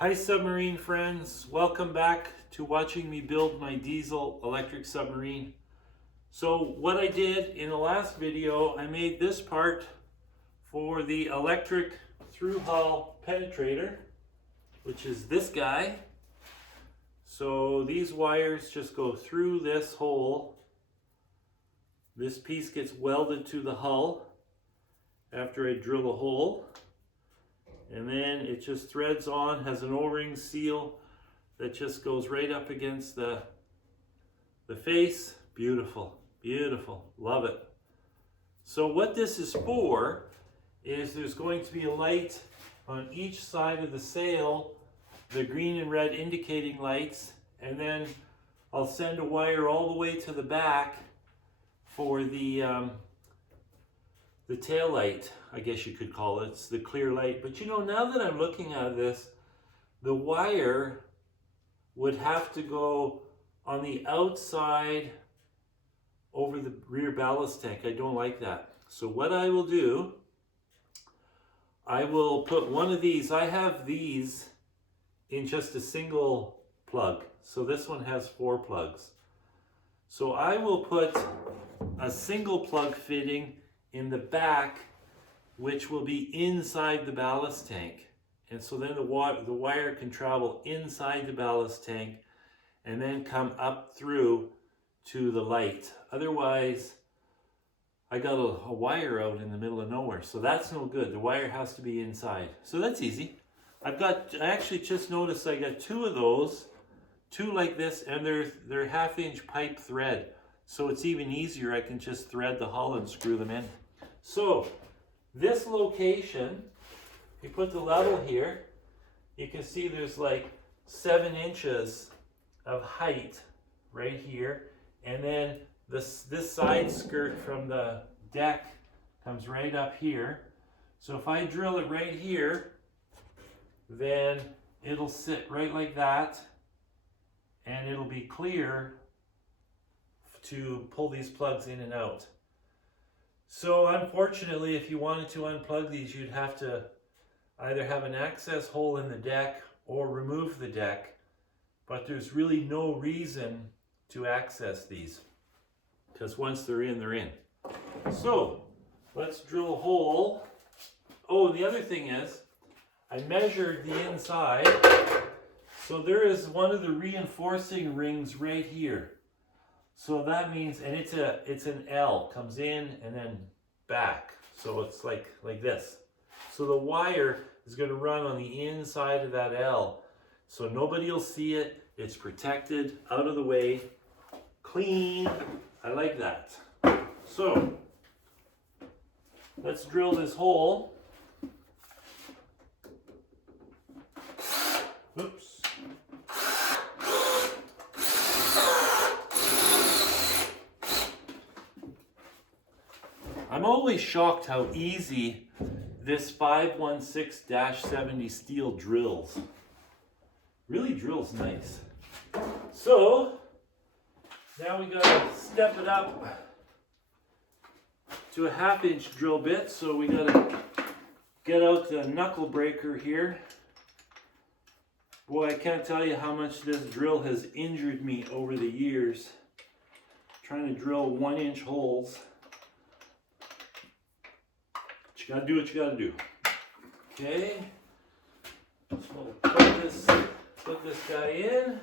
Hi submarine friends, welcome back to watching me build my diesel electric submarine. So what I did in the last video, I made this part for the electric through hull penetrator, which is this guy. So these wires just go through this hole. This piece gets welded to the hull after I drill a hole. And then it just threads on, has an O-ring seal that just goes right up against the face. Beautiful, beautiful, love it. So what this is for is there's going to be a light on each side of the sail, the green and red indicating lights, and then I'll send a wire all the way to the back for the tail light, I guess you could call it. It's the clear light. But you know, now that I'm looking at this, the wire would have to go on the outside over the rear ballast tank. I don't like that. So what I will do, I will put one of these. I have these in just a single plug. So this one has 4 plugs. So I will put a single plug fitting in the back, which will be inside the ballast tank. And so then the wire can travel inside the ballast tank and then come up through to the light. Otherwise, I got a wire out in the middle of nowhere, so that's no good. The wire has to be inside. So that's easy. I actually just noticed I got 2 of those, 2 like this, and they're 1/2-inch pipe thread. So it's even easier. I can just thread the hull and screw them in. So this location, you put the level here, you can see there's like 7 inches of height right here. And then this side skirt from the deck comes right up here. So if I drill it right here, then it'll sit right like that, and it'll be clear to pull these plugs in and out. So unfortunately, if you wanted to unplug these, you'd have to either have an access hole in the deck or remove the deck, but there's really no reason to access these, because once they're in, they're in. So let's drill a hole. Oh, the other thing is, I measured the inside. So there is one of the reinforcing rings right here. So that means, and it's an L, comes in and then back. So it's like this. So the wire is going to run on the inside of that L. So nobody will see it. It's protected, out of the way, clean. I like that. So let's drill this hole. Oops. I'm always shocked how easy this 516-70 steel drills. Really drills nice. So now we gotta step it up to a 1/2-inch drill bit. So we gotta get out the knuckle breaker here. Boy, I can't tell you how much this drill has injured me over the years, trying to drill 1-inch holes. You gotta do what you gotta do. Okay, so we'll put this guy in.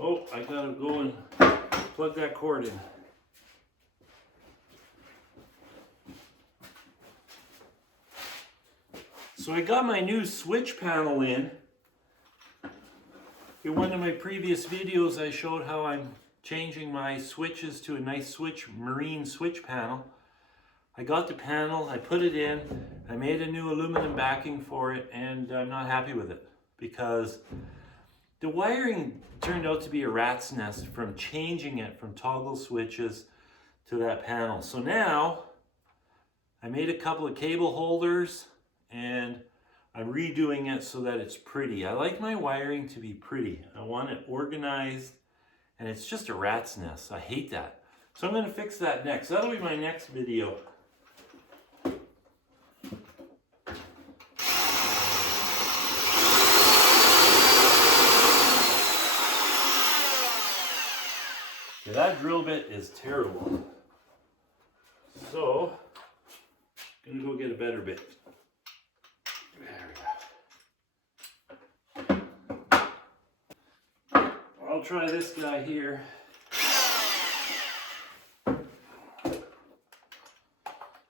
Oh, I gotta go and plug that cord in. So I got my new switch panel in. In one of my previous videos, I showed how I'm changing my switches to a nice marine switch panel. I got the panel, I put it in, I made a new aluminum backing for it, and I'm not happy with it because the wiring turned out to be a rat's nest from changing it from toggle switches to that panel. So now I made a couple of cable holders and I'm redoing it so that it's pretty. I like my wiring to be pretty. I want it organized, and it's just a rat's nest. I hate that. So I'm going to fix that next. That'll be my next video. Okay, that drill bit is terrible. So, I'm gonna go get a better bit. There we go. I'll try this guy here.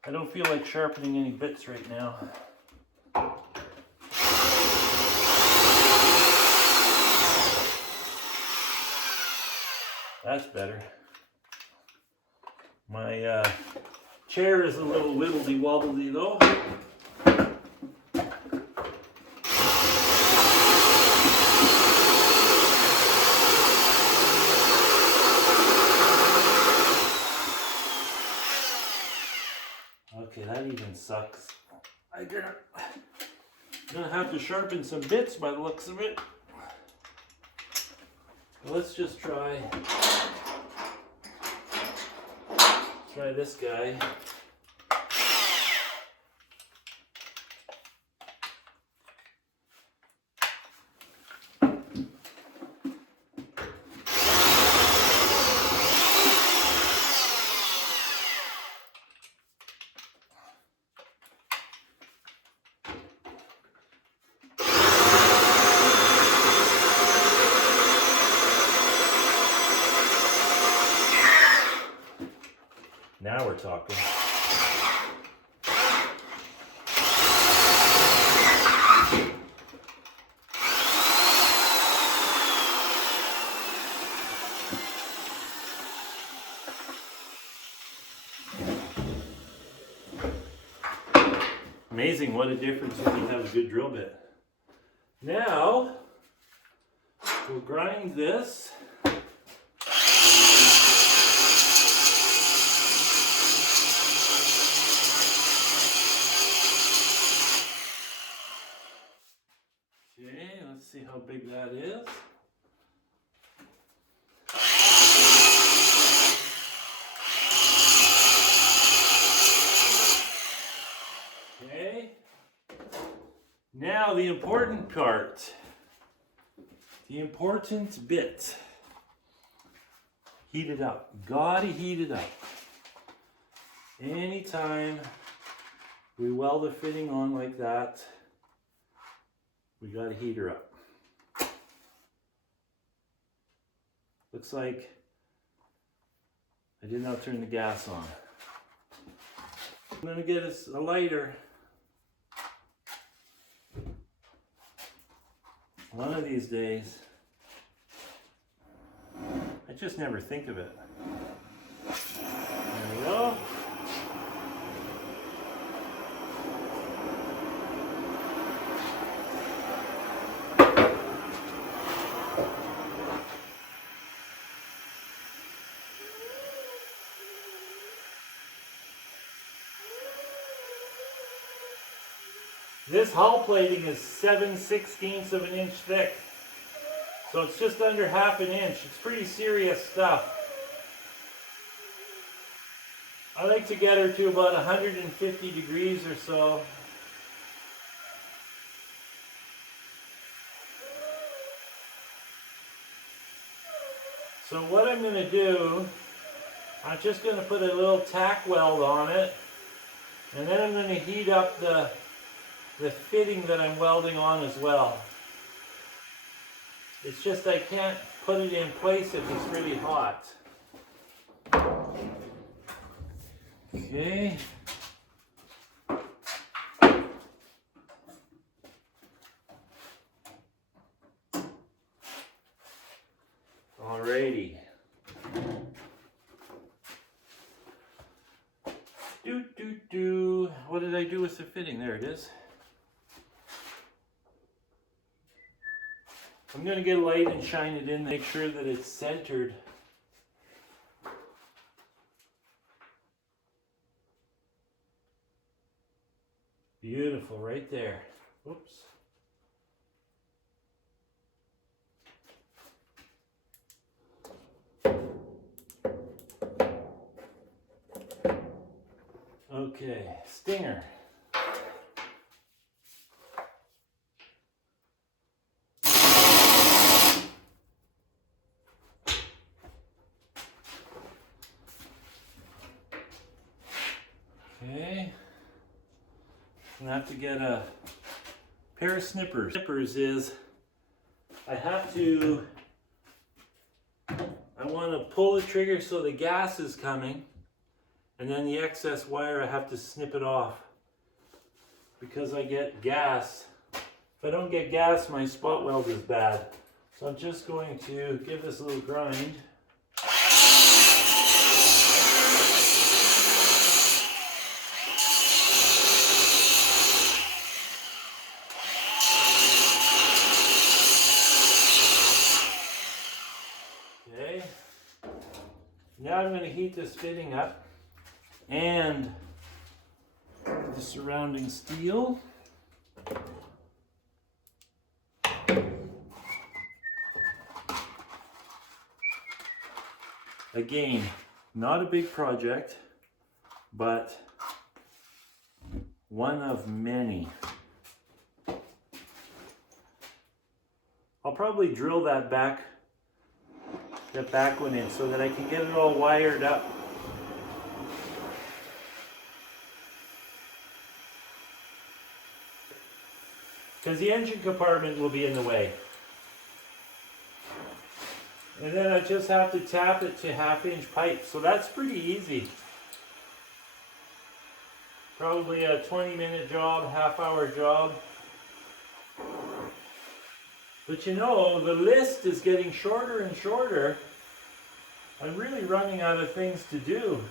I don't feel like sharpening any bits right now. That's better. My chair is a little wibbly wobbly though. Okay, that even sucks. I'm gonna have to sharpen some bits by the looks of it. Let's just try this guy. Now we're talking. Amazing what a difference when you have a good drill bit. Now, we'll grind this. Okay, let's see how big that is. Okay. Now the important part. The important bit. Heat it up. Gotta heat it up. Anytime we weld a fitting on like that, we gotta heat her up. Looks like I did not turn the gas on. I'm gonna get us a lighter. One of these days. I just never think of it. There we go. This hull plating is 7/16 of an inch thick. So it's just under ½ an inch. It's pretty serious stuff. I like to get her to about 150 degrees or so. So what I'm going to do, I'm just going to put a little tack weld on it, and then I'm going to heat up the fitting that I'm welding on as well. It's just I can't put it in place if it's really hot. Okay. Alrighty. What did I do with the fitting? There it is. I'm going to get a light and shine it in, make sure that it's centered. Beautiful, right there. Oops. Okay, stinger. Okay. I'm gonna have to get a pair of snippers. Snippers is I want to pull the trigger so the gas is coming, and then the excess wire I have to snip it off because I get gas. If I don't get gas, my spot weld is bad. So I'm just going to give this a little grind. Okay. Now I'm going to heat this fitting up and the surrounding steel. Again, not a big project, but one of many. I'll probably drill that back one in so that I can get it all wired up. Because the engine compartment will be in the way. And then I just have to tap it to 1/2-inch pipe. So that's pretty easy. Probably a 20-minute job, half-hour job. But you know, the list is getting shorter and shorter. I'm really running out of things to do.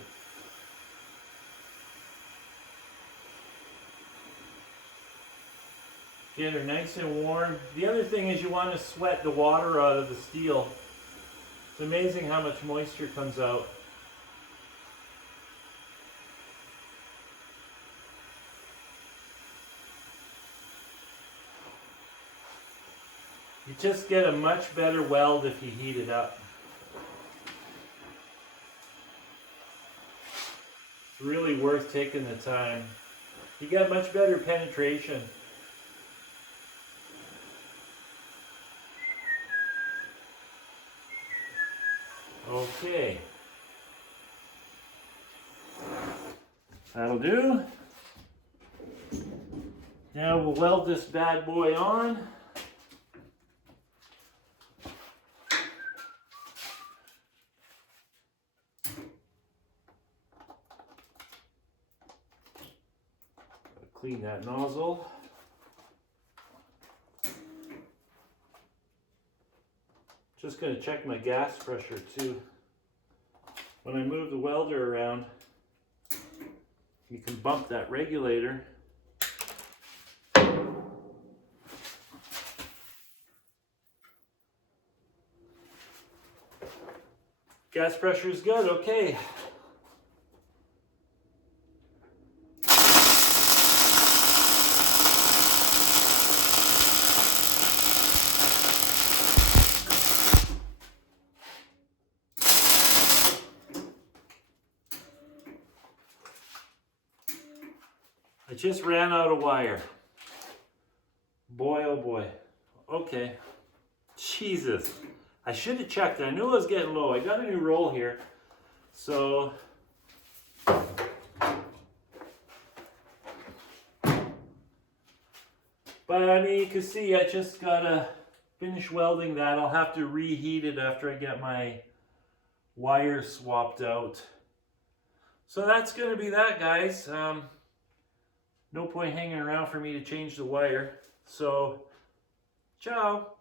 Get her nice and warm. The other thing is you want to sweat the water out of the steel. It's amazing how much moisture comes out. You just get a much better weld if you heat it up. It's really worth taking the time. You get much better penetration. Okay. That'll do. Now we'll weld this bad boy on. Clean that nozzle. Just going to check my gas pressure too. When I move the welder around, you can bump that regulator. Gas pressure is good, okay. I just ran out of wire. Boy, oh boy. Okay. Jesus. I should have checked. I knew I was getting low. I got a new roll here. So, but I mean, you can see I just gotta finish welding that. I'll have to reheat it after I get my wires swapped out. So that's gonna be that, guys. No point hanging around for me to change the wire. So, ciao.